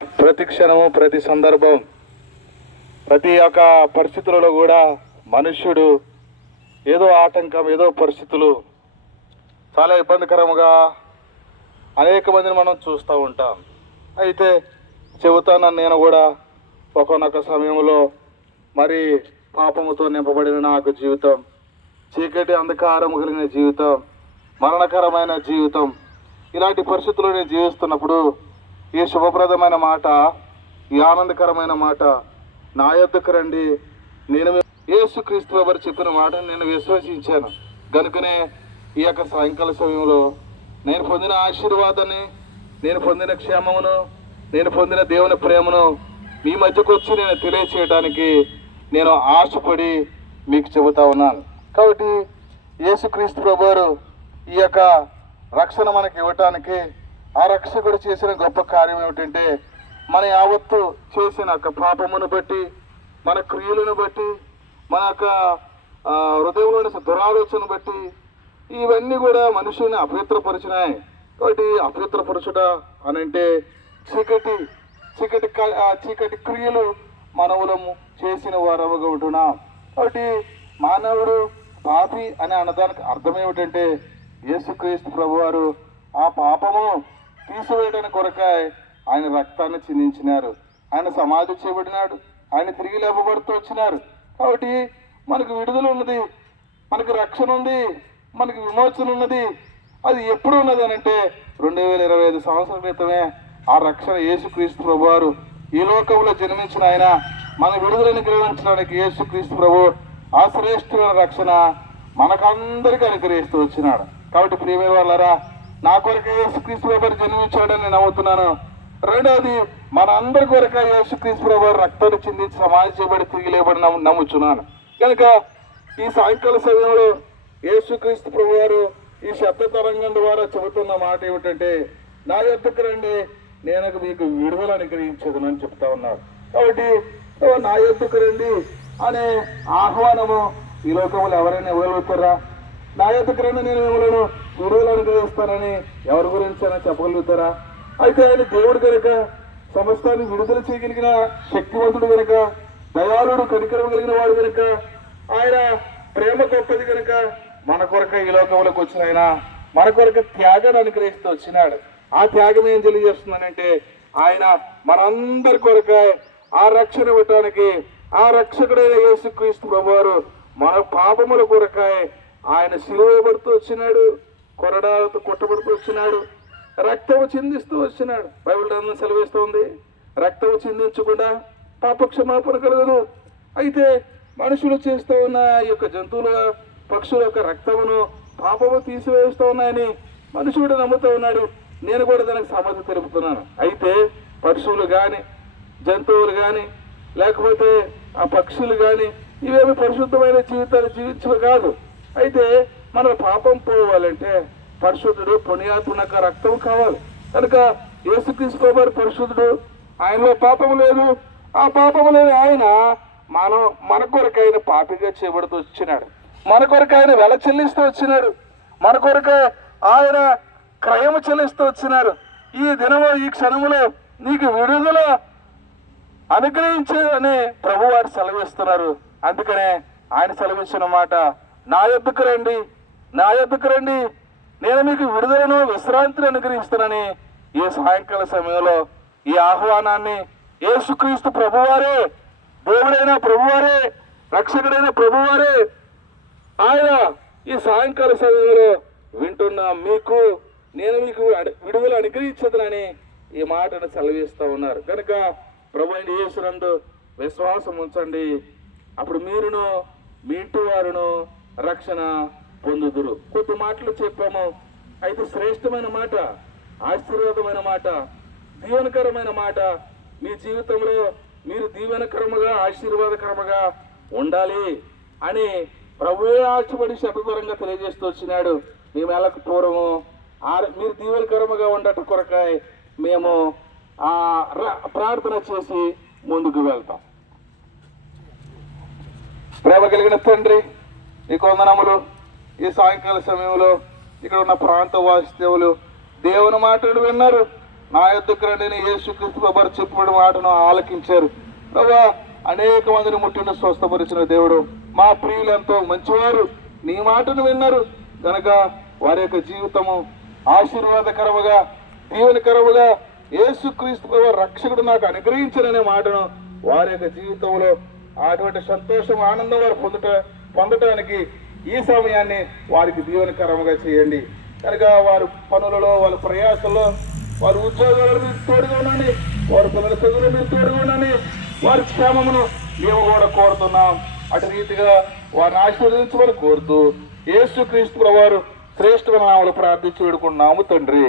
ప్రతి క్షణము ప్రతి సందర్భం ప్రతి ఒక్క పరిస్థితులలో కూడా మనుష్యుడు ఏదో ఆటంకం ఏదో పరిస్థితులు చాలా ఇబ్బందికరముగా అనేక మందిని మనం చూస్తూ ఉంటాం. అయితే చెబుతాను నేను కూడా ఒకనొక సమయంలో మరి పాపముతో నింపబడిన నాకు జీవితం చీకటి అంధకారం కలిగిన జీవితం మరణకరమైన జీవితం ఇలాంటి పరిస్థితుల్లో నేను జీవిస్తున్నప్పుడు ఈ శుభప్రదమైన మాట ఈ ఆనందకరమైన మాట నా యొద్దకు రండి. నేను యేసు క్రీస్తు వారు చెప్పిన మాటను నేను విశ్వసించాను. కనుకనే ఈ యొక్క సాయంకాల సమయంలో నేను పొందిన ఆశీర్వాదాన్ని నేను పొందిన క్షేమమును నేను పొందిన దేవుని ప్రేమను మీ మధ్యకు వచ్చి నేను తెలియచేయడానికి నేను ఆశపడి మీకు చెబుతా ఉన్నాను. కాబట్టి యేసుక్రీస్తు ప్రభువారు ఈ యొక్క రక్షణ మనకి ఇవ్వటానికి ఆ రక్షకుడు చేసిన గొప్ప కార్యం ఏమిటంటే మన యావత్తు చేసిన ఒక పాపమును బట్టి మన క్రియలను బట్టి మన యొక్క హృదయంలోని దురాలోచన బట్టి ఇవన్నీ కూడా మనుషుల్ని అపవిత్రపరిచినాయి. కాబట్టి అపవిత్రపరచుట అని అంటే చీకటి చీకటి క- చీకటి క్రియలు మనవులము చేసిన వారముగా ఉంటున్నాం. కాబట్టి మానవుడు పాపి అనే అన్నదానికి అర్థం ఏమిటంటే యేసుక్రీస్తు ప్రభువారు ఆ పాపము తీసివేయడానికి కొరకాయ ఆయన రక్తాన్ని చిందించినారు. ఆయన సమాధి చేయబడినాడు. ఆయన తిరిగి లేపబడుతూ వచ్చినారు. కాబట్టి మనకు విడుదల ఉన్నది మనకు రక్షణ ఉంది మనకి విమోచన ఉన్నది. అది ఎప్పుడు ఉన్నది అని అంటే రెండు వేల ఇరవై ఐదు సంవత్సరాల క్రితమే ఆ రక్షణ యేసుక్రీస్తు ప్రభు వారు ఈ లోకంలో జన్మించిన ఆయన మన విడుదలని గ్రహించడానికి యేసుక్రీస్తు ప్రభు ఆ శ్రేష్ఠమైన రక్షణ మనకందరికీ అనుగ్రహిస్తూ వచ్చినాడు. కాబట్టి ప్రియమైన వాళ్ళరా నా కొరకే యేసుక్రీస్తు ప్రభు జన్మించాడని నేను నమ్ముతున్నాను. రెండవది మన అందరి కొరక యేసుక్రీస్తు ప్రభు రక్తాన్ని చిందించి సమాధి చేయబడి తిరిగి లేబడి నమ్ము నమ్ముచున్నాను. కనుక ఈ సాయంకాల సమయంలో యేసుక్రీస్తు ప్రభు వారు ఈ శబ్ద తరంగం ద్వారా చెబుతున్న మాట ఏమిటంటే నా యొక్కకు రండి నేను మీకు విడుదల అనుగ్రహించదును అని చెప్తా ఉన్నారు. కాబట్టి నా యొక్కకు రండి అనే ఆహ్వానము ఈ లోకంలో ఎవరైనా ఇవ్వగలుగుతారా? నా యొద్దకు రండి నేను మిమ్మల్ని విడుదల అనుగ్రహిస్తానని ఎవరి గురించి అయినా చెప్పగలుగుతారా? అయితే ఆయన దేవుడు కనుక సమస్తాన్ని విడుదల చేయగలిగిన శక్తివంతుడు కనుక దయాళుడు కనికరం కలిగిన వాడు కనుక ఆయన ప్రేమ గొప్పది కనుక మన కొరక ఈ లోకంలోకి వచ్చిన ఆయన మన కొరక త్యాగాన్ని అనుగ్రహిస్తూ వచ్చినాడు. ఆ త్యాగం ఏం తెలియజేస్తుందనంటే ఆయన మనందరి కొరక ఆ రక్షణ ఇవ్వటానికి ఆ రక్షకుడైన యేసుక్రీస్తు ప్రభువారు మన పాపముల కొరకాయ ఆయన సిలువేయబడుతూ వచ్చినాడు కొరడాలతో కొట్టబడుతూ వచ్చినాడు రక్తము చిందిస్తూ వచ్చినాడు. బైబిల్ గ్రంథం సెలవిస్తోంది రక్తము చిందించకుండా పాపక్షమాపణ కలగదు అయితే మనుషులు చేస్తూ ఉన్న ఈ యొక్క జంతువుల పక్షుల యొక్క రక్తమును పాపము తీసివేస్తూ ఉన్నాయని మనుషుడు నమ్ముతూ ఉన్నాడు. నేను కూడా దానికి సమాధి తెలుపుతున్నాను. అయితే పశువులు కానీ జంతువులు కానీ లేకపోతే ఆ పక్షులు కానీ ఇవేమి పరిశుద్ధమైన జీవితాలు జీవించవు కాదు. అయితే మన పాపం పోవాలంటే పరిశుద్ధుడు పుణ్యాత్మక రక్తం కావాలి. కనుక యేసుక్రీస్తు వారు పరిశుద్ధుడు. ఆయనలో పాపం లేదు. ఆ పాపం లేని ఆయన మనం మన కొరకు ఆయన పాపిగా చేయబడుతూ వచ్చినాడు. మన కొరకు ఆయన వెల చెల్లిస్తూ వచ్చినాడు. మన కొరకు ఆయన క్రయము చెల్లిస్తూ వచ్చినారు ఈ దినము ఈ క్షణములో నీకు విడుదల అనుగ్రహించని ప్రభు వారు సెలవిస్తున్నారు. అందుకనే ఆయన సెలవిచ్చిన మాట నా యొద్దకు రండి. నా యొద్దకు రండి. నేను మీకు విడుదలను విశ్రాంతిని అనుగ్రహిస్తానని ఈ సాయంకాల సమయంలో ఈ ఆహ్వానాన్ని యేసుక్రీస్తు ప్రభువారే దేవుడైన ప్రభువారే రక్షకుడైన ప్రభువారే ఆయన ఈ సాయంకాల సమయంలో వింటున్న మీకు నేను మీకు విడుదల అనుగ్రహించదనని ఈ మాటను సెలవిస్తూ ఉన్నారు. కనుక ప్రభు అయిన యేసునందు విశ్వాసం ఉంచండి. అప్పుడు మీరును మీ ఇంటి వారును రక్షణ పొందుదురు. కొద్ది మాటలు చెప్పాము. అయితే శ్రేష్టమైన మాట ఆశీర్వాదమైన మాట దీవెనకరమైన మాట మీ జీవితంలో మీరు దీవెనకరముగా ఆశీర్వాదకరముగా ఉండాలి అని ప్రభువే ఆశపడి శబ్దపరంగా తెలియజేస్తూ వచ్చినాడు. మేము ఎలకు పూర్వము మీరు దీవెనకరముగా ఉండట కొరకాయ మేము ఆ ప్రార్థన చేసి ముందుకు వెళ్తాం. ప్రేమ కలిగిన తండ్రి నీకు వందనములు ఈ సాయంకాల సమయంలో ఇక్కడ ఉన్న ప్రాంత వాసుదేవులు దేవుని మాటలు విన్నారు. నా యొద్దకు రండి అని యేసుక్రీస్తు ప్రభారు చెప్పిన మాటను ఆలకించారు. ప్రభా అనేక మందిని ముట్టిన స్వస్థపరిచిన దేవుడు మా ప్రియులు ఎంతో మంచివారు. నీ మాటను విన్నారు. కనుక వారి యొక్క జీవితము ఆశీర్వాదకరముగా దీవెనకరముగా యేసుక్రీస్తు ప్రభు రక్షకుడు నాకు అనుగ్రహించననే మాటను వారి యొక్క జీవితంలో అటువంటి సంతోషం ఆనందం వారు పొందట పొందటానికి ఈ సమయాన్ని వారికి దీవెనకరంగా చేయండి. కనుక వారు పనులలో వాళ్ళ ప్రయాసంలో వారి ఉద్యోగాల మీద తోడుగా ఉండండి. వారి పిల్లల చదువుల మీద తోడుగా ఉండండి. వారి క్షేమమును మేము కూడా కోరుతున్నాం. అటు రీతిగా వారిని ఆశీర్వదించమని కోరుతూ యేసు క్రీస్తు వారు శ్రేష్ఠమైన నామలు ప్రార్థించి వేడుకున్నాము తండ్రి.